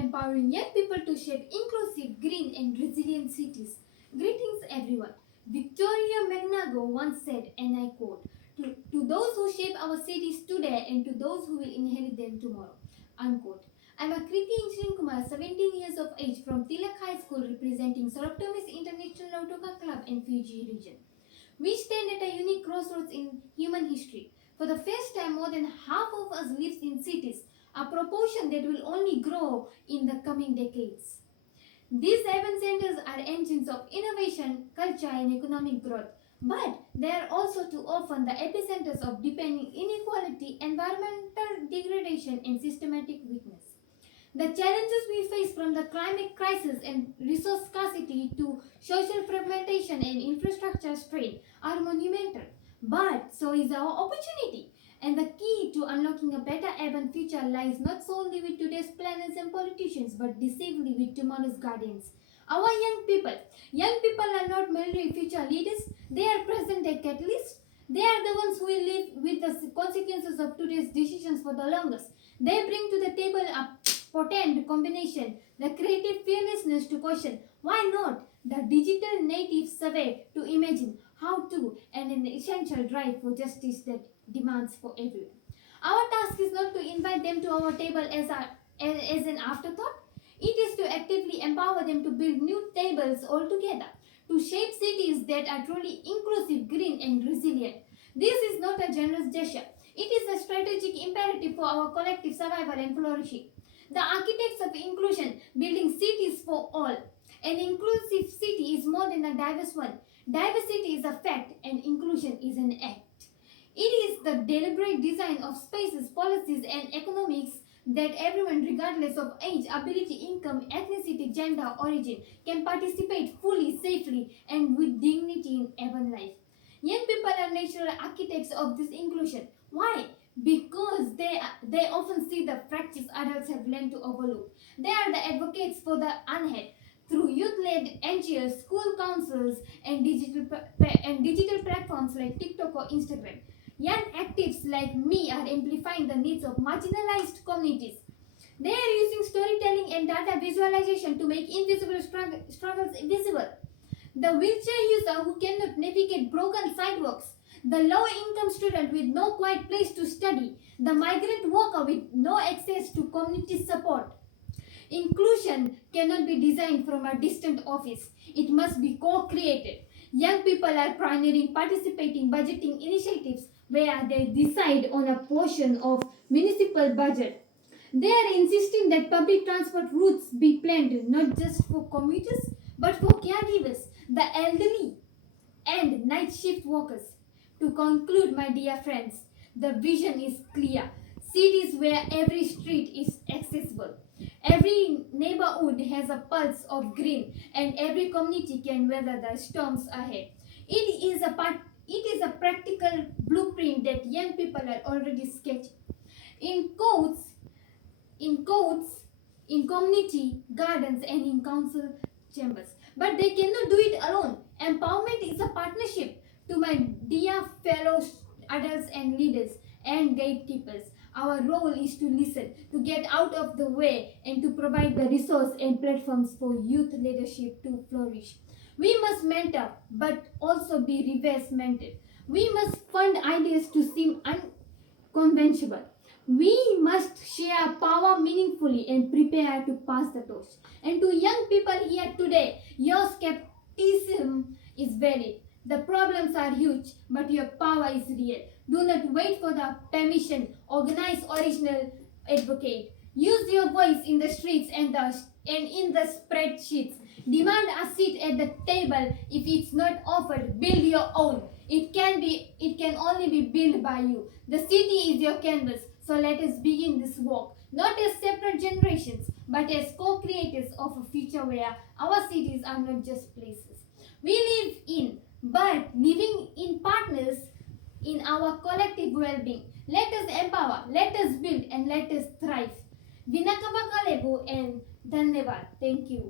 empowering young people to shape inclusive, green, and resilient cities. Greetings, everyone. Victoria Magnago once said, and I quote, to those who shape our cities today and to those who will inherit them tomorrow, unquote. I'm a Kriti Inchrin Kumar, 17 years of age, from Tilak High School, representing Soraptomis International Lautoka Club in Fiji region. We stand at a unique crossroads in human history. For the first time, more than half of us lives in cities, a proportion that will only grow in the coming decades. These urban centers are engines of innovation, culture, and economic growth, but they are also too often the epicenters of deepening inequality, environmental degradation, and systematic weakness. The challenges we face, from the climate crisis and resource scarcity to social fragmentation and infrastructure strain, are monumental. But so is our opportunity. And the key to unlocking a better urban future lies not solely with today's planners and politicians, but decisively with tomorrow's guardians. Our young people. Young people are not merely future leaders, they are present day catalysts. They are the ones who will live with the consequences of today's decisions for the longest. They bring to the table a potent combination, the creative fearlessness to question why not, the digital native survey to imagine how to, and an essential drive for justice that demands for everyone. Our task is not to invite them to our table as an afterthought. It is to actively empower them to build new tables altogether, to shape cities that are truly inclusive, green, and resilient. This is not a generous gesture. It is a strategic imperative for our collective survival and flourishing. The architects of inclusion, building cities for all. An inclusive city is more than a diverse one. Diversity is a fact and inclusion is an act. It is the deliberate design of spaces, policies, and economics that everyone, regardless of age, ability, income, ethnicity, gender, origin, can participate fully, safely, and with dignity in urban life. Young people are natural architects of this inclusion. Why? Because they often see the fractures adults have learned to overlook. They are the advocates for the unheard. Through youth-led NGOs, school councils, and digital platforms like TikTok or Instagram, young actives like me are amplifying the needs of marginalized communities. They are using storytelling and data visualization to make invisible struggles visible. The wheelchair user who cannot navigate broken sidewalks, the low income student with no quiet place to study, the migrant worker with no access to community support. Inclusion cannot be designed from a distant office, it must be co created. Young people are pioneering participating budgeting initiatives where they decide on a portion of municipal budget. They are insisting that public transport routes be planned not just for commuters but for caregivers, the elderly, and night shift workers. To conclude, my dear friends, the vision is clear. Cities where every street is accessible, every neighborhood has a pulse of green, and every community can weather the storms ahead. It is a practical blueprint that young people are already sketching. In quotes, in courts, in community gardens, and in council chambers. But they cannot do it alone. Empowerment is a partnership. To my dear fellow adults and leaders and gatekeepers, our role is to listen, to get out of the way, and to provide the resource and platforms for youth leadership to flourish. We must mentor, but also be reverse mentored. We must fund ideas to seem unconventional. We must share power meaningfully and prepare to pass the torch. And to young people here today, your skepticism is valid. The problems are huge, but your power is real. Do not wait for the permission. Organize original advocate. Use your voice in the streets and in the spreadsheets. Demand a seat at the table. If it's not offered, build your own. It can only be built by you. The city is your canvas. So let us begin this work, not as separate generations, but as co-creators of a future where our cities are not just places we live in, but living in partners in our collective well-being. Let us empower, let us build, and let us thrive. Vinakabakalebo and Dhanyavad. Thank you.